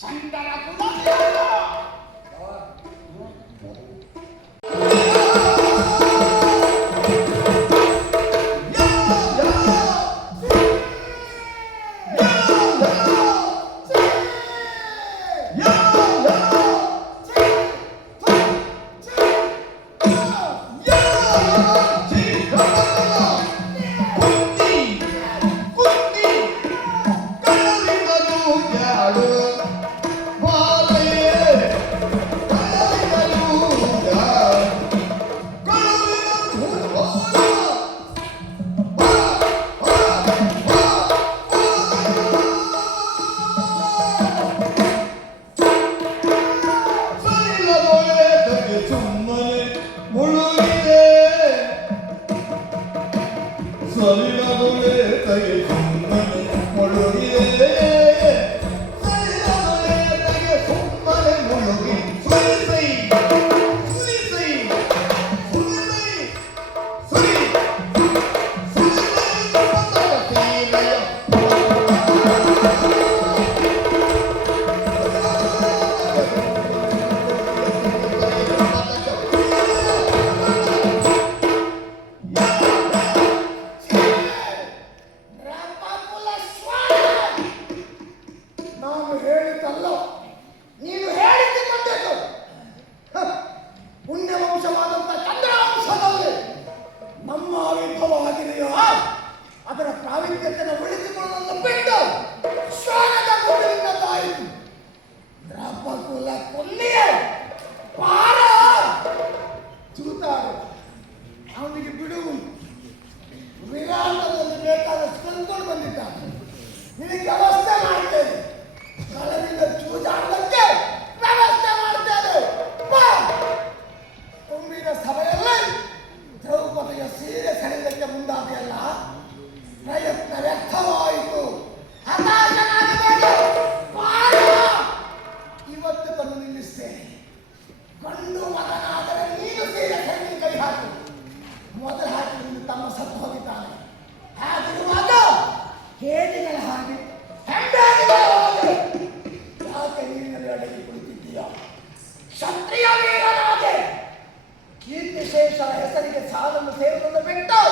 ಸಂತರ ಕುಲದೇವ ಅದರ ಪ್ರಾವೀಣ್ಯತೆಯನ್ನು ಉಳಿಸಿಕೊಳ್ಳಲು ಬಿಟ್ಟು ಶ್ವಾನದ ಗುರುವಿನ ತಾಯಿ ರಬ್ಬಕುಲ ಕೊಲ್ಲಿಯ ಪಾರ ಚೂತಾರು ಅವನಿಗೆ ಬಿಡುವು ವಿರಾಟದಲ್ಲಿ ಬೇಕಾದಷ್ಟು ತಂದುಕೊಂಡು ಬಂದಿದ್ದಾನೆ. ನಿನಗೆ ವ್ಯವಸ್ಥೆ ಮಾಡ್ತೇನೆ, ಕಳವಿನ ಚೂಜಾಡಕ್ಕೆ ವ್ಯವಸ್ಥೆ ಮಾಡ್ತೇನೆ. ತುಂಬಿದ ಸಭೆಯಲ್ಲಿ ದ್ರೌಪದಿಯ ಸೀರೆ ಸೆಳೆಯಲಿಕ್ಕೆ ಮುಂದಾದೆಯಲ್ಲ, ಪ್ರಯತ್ನ ವ್ಯರ್ಥವಾಯಿತು. ಇವತ್ತು ಬಂದು ನಿಲ್ಲಿಸ್ತೇನೆ. ಗಂಡು ಮಗನಾದರೆ ನೀನು ಸೀರೆ ಸೆಳೆದು ಕೈ ಹಾಕು. ಮೊದಲು ಹಾಕಿ ನಿನ್ನ ತಮ್ಮ ಸತ್ತು ಹೋಗಿದ್ದಾನೆ. ಹಾಗಿರುವಾಗ ಹೇಡಿಗಳ ಹಾಗೆ ಹೆಂಡಾಡಿಗಳ ಹಾಗೆ ಯಾಕೆ ನೀರಿನಲ್ಲಿ ಅಡಗಿ ಕುಳಿತಿದ್ದೀಯ? ಕ್ಷತ್ರಿಯ ವೀರನಾಗೆ ಕೀರ್ತಿಶೇಷರ ಹೆಸರಿಗೆ ಸಾಲನ್ನು ಸೇರುವುದನ್ನು ಬಿಟ್ಟು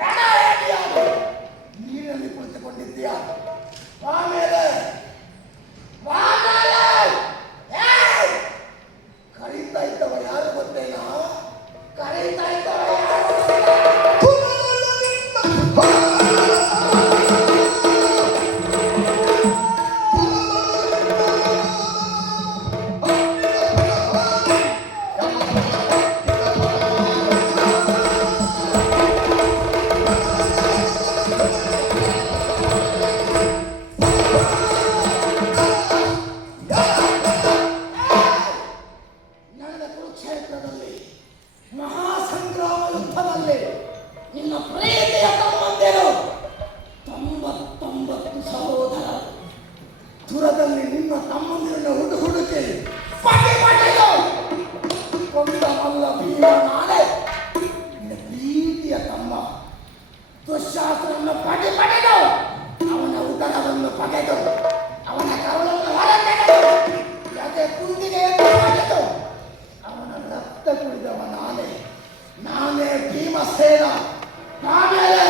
ರಣಹೇಡಿಯಾಗಿ ನೀರಿನಲ್ಲಿ ಕುಳಿತುಕೊಂಡಿದ್ದೀಯ. ಆಮೇಲೆ ಕರೀತಾ ಇದ್ದವ ಯಾರು ಗೊತ್ತೇನಾ? ಕರೀತಾ ಇದ್ದವ ಯಾರು? ದುಶ್ಯಾಸನನ್ನು ಪಡೆದು ಅವನ ಉದರವನ್ನು ಪಡೆದು ಅವನ ಕವಲನ್ನು ಹೊರತೆಗೆದು ಎದೆ ಕುಂದಿಗೆ ಪಡೆದು ಅವನ ರಕ್ತ ಕುಡಿದವ ನಾನೇ ಭೀಮಸೇನ. ಆಮೇಲೆ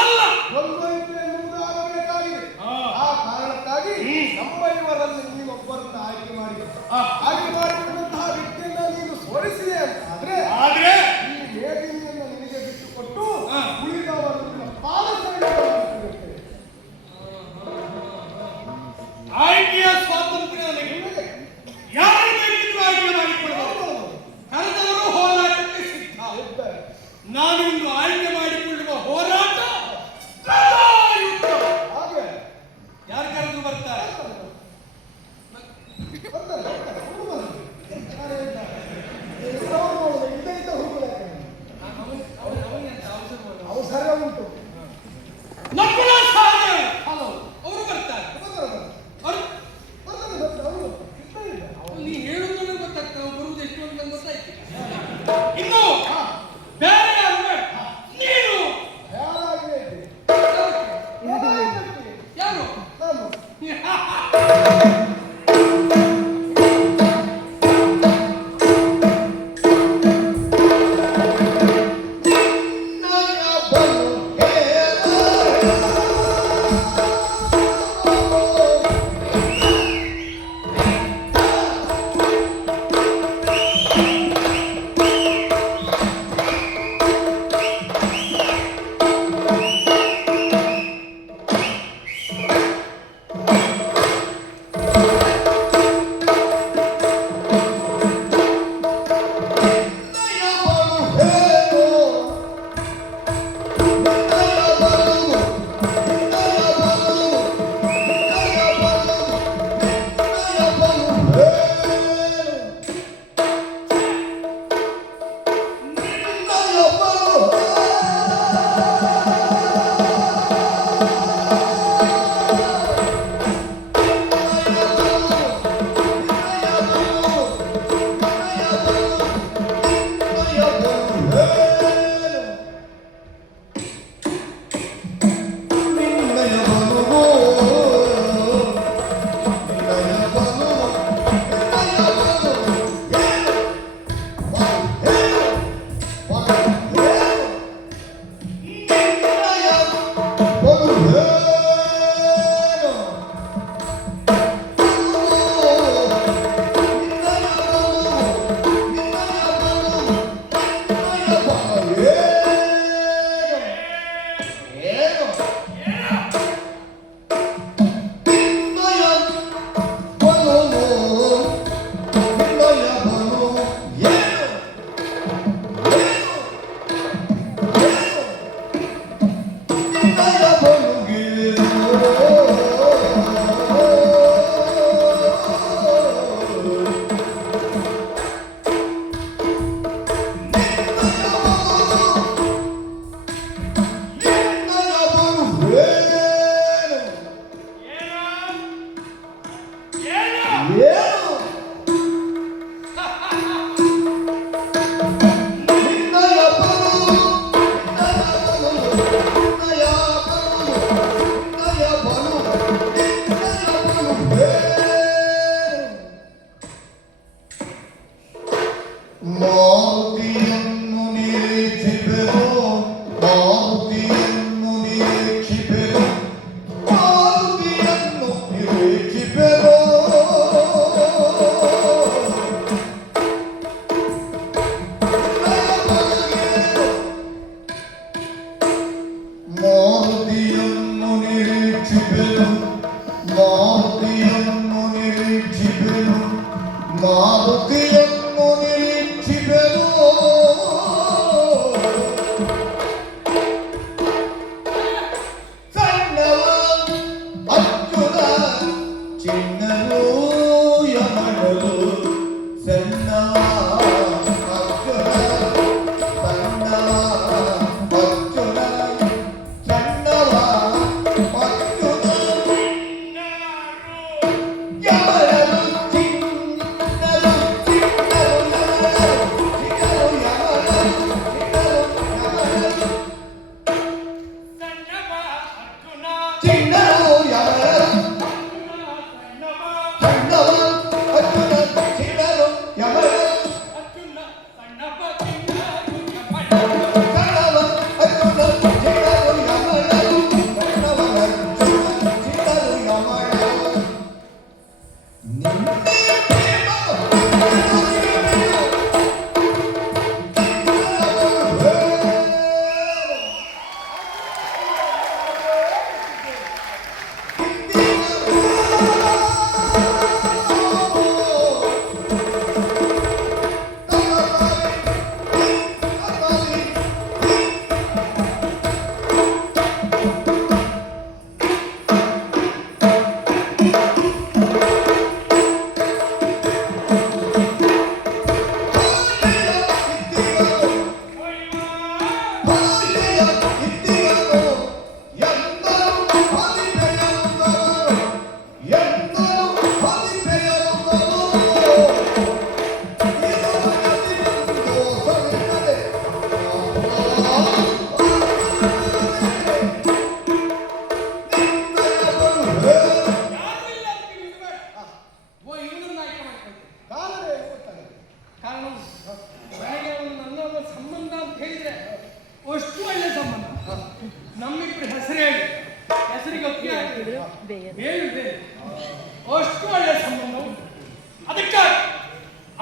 ಅಲ್ಲ. ಒಂದೊಂದು ಎನ್ನುವುದಾಗಬೇಕಾಗಿದೆ. ಆ ಕಾರಣಕ್ಕಾಗಿ ನಮ್ಮ ಇವರಲ್ಲಿ ನೀನೊಬ್ಬರನ್ನ ಆಯ್ಕೆ ಮಾಡಿ ಆಯ್ಕೆ ಮಾಡಿರುವಂತಹ ವ್ಯಕ್ತಿಯನ್ನ ನೀನು ಸೋಲಿಸಿದೆ ಅಂತ ಆದ್ರೆ ಈ ವೇದಿಕೆಯನ್ನು ನಿನಗೆ ಬಿಟ್ಟುಕೊಟ್ಟು ಉಳಿದವರನ್ನ ಪಾಲಕರಿಗೆ ಆಯ್ಕೆಯ ಸ್ವಾತಂತ್ರ್ಯ ನನಗೆ. ಯಾರು ಬೇಕಿದ್ರು ಆಯ್ಕೆ ಮಾಡಿಕೊಳ್ಳಬಹುದು. ಕರೆದವರು ಹೋರಾಟಕ್ಕೆ ಸಿದ್ಧ. ನಾನು ಇಂದು ಆಯ್ಕೆ ಮಾಡಿಕೊಳ್ಳುವ ಹೋರಾಟ ಪ್ರಜಾಯುದ್ಧ. ಹಾಗೆ ಯಾರು ಕರೆದ್ರು ಬರ್ತಾರೆ. ಅವಸರ ಉಂಟು. ನಕುಲ ಸಹದೇವ ಅವರು ಬರ್ತಾರೆ. ನೀ ಹೇಳುದು ನನಗೆ ಗೊತ್ತಾಗ್ತದೆ. ಅವ್ರು ಬರುವುದು ಎಷ್ಟು ಅಂತ ನಂಗೆ ಗೊತ್ತಾಯ್ತು. ಇನ್ನು ಬೇರೆ ಯಾರು ಬೇಡ. ನೀನು ಯಾರು?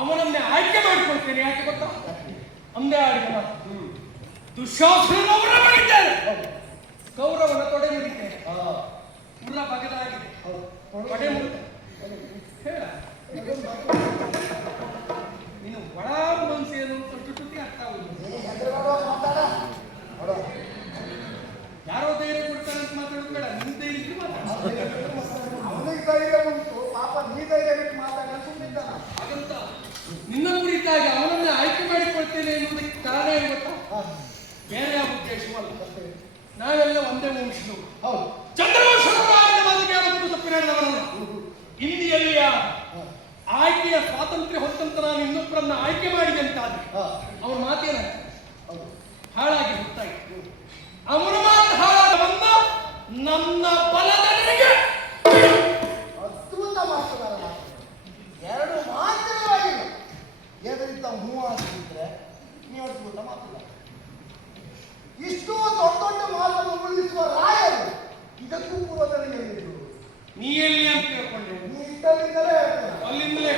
ಅವನನ್ನೇ ಆಯ್ಕೆ ಮಾಡಿಕೊಳ್ತೇನೆ. ಯಾಕೆ ಗೊತ್ತಾ? ಅಂದೇ ಆಡಿದ ಮಾತು. ದುಶ್ಯಾಸನವರ ಮಾಡಿದ್ದೇನೆ, ಕೌರವನ ತೊಡೆ ಮುರಿತೇನೆ. ಪುರ ಬಗೆದಾಗಿದೆ, ತೊಡೆ ಮುರಿತೆ ಹೇಳ. ನೀನು ಒಳ ಮನಸ್ಸೇನು ತುಟಿ ಅರ್ಥ ಆಗುದು. ಯಾರೋ ಧೈರ್ಯ ಕೊಡ್ತಾರೆ ಅಂತ ಮಾತಾಡೋದು ಬೇಡ, ನಿನ್ ಧೈರ್ಯ ಮಾತಾಡ. ಅವನಿಗೆ ಧೈರ್ಯ ಉಂಟು, ಪಾಪ ನೀ ಧೈರ್ಯ ಬಿಟ್ಟು ಮಾತಾಡ ಸುಮ್ಮನಿದ್ದಾನ. ಹಾಗಂತ ನಿನ್ನ ಕುರಿತಾಗಿ ಅವನನ್ನೇ ಆಯ್ಕೆ ಮಾಡಿಕೊಳ್ತೇನೆ ಎನ್ನುವುದಕ್ಕೆ ಕಾರಣ ಏನು ಗೊತ್ತಾ? ಬೇರೆ ಯಾವ ಉದ್ದೇಶವಲ್ಲ. ನಾವೆಲ್ಲ ಒಂದೇ ವಂಶದವರು. ಹೌದು, ಚಂದ್ರವಂಶದ ತಪ್ಪಿನವರಲ್ಲ. ಹಿಂದಿಯಲ್ಲಿಯ ಆಯ್ಕೆಯ ಸ್ವಾತಂತ್ರ್ಯ ಹೊತ್ತಂತ ನಾನು ಇನ್ನೊಬ್ಬರನ್ನ ಆಯ್ಕೆ ಮಾಡಿದೆ ಅಂತಾದ್ರೆ ಅವನ ಮಾತೇನ ಹಾಳಾಗಿ ಗೊತ್ತಾಯಿತು. ಅವನ ಮಾತು ಹಾಳಾದವನ್ನ ನನ್ನ ಬಲದವರಿಗೆ ಅದ್ಭುತ ಮಾತುಗಾರ ಮಾತು. ಎರಡು ಮಾತ್ರವಾಗಿಲ್ಲ, ಎದರಿಂದ ಹೂ ಹಾಕಿದ್ರೆ ನೀವು ಅದ್ಭುತ ಮಾತುಗಾರ. ಇಷ್ಟು ದೊಡ್ಡ ದೊಡ್ಡ ಮಾತನ್ನು ಉಳಿಸುವ ರಾಯರು ಇದಕ್ಕೂ ಪೂರ್ವದಲ್ಲಿ ಹೇಳಿದ್ರು. ನೀ ಎಲ್ಲಿ ಅಂತ ಕೇಳ್ಕೊಂಡೆ? ನೀ ಇದ್ದಲ್ಲಿಂದಲೇ ಅಲ್ಲಿಂದಲೇ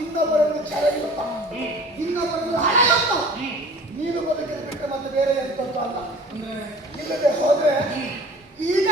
ಇನ್ನೊಬ್ಬರನ್ನು ಕೆರೆಯುತ್ತ, ಇನ್ನೊಬ್ಬರನ್ನು ಹಳೆಯುತ್ತ ನೀನು ಬದುಕಿನ ಬಿಟ್ಟು ಮತ್ತೆ ಬೇರೆ ಎಂತದ್ದು ಅಲ್ಲ. ಇಲ್ಲದೆ ಹೋದ್ರೆ ಈಗ